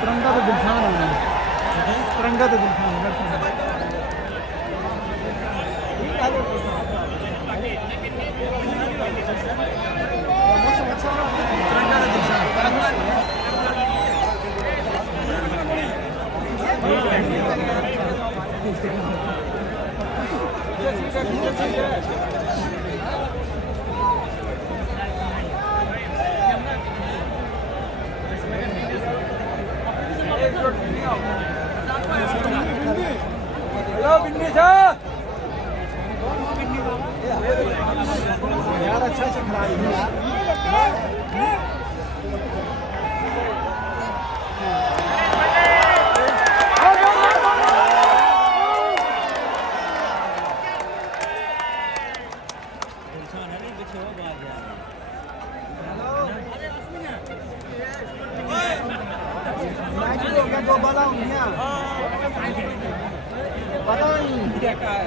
तिरंगा तो दिलशान है, तिरंगा तो दिलशान है। यार अच्छा से खिलाड़ी है यार। मैच हो गया, 2 बॉल हो गया, पता नहीं क्या है।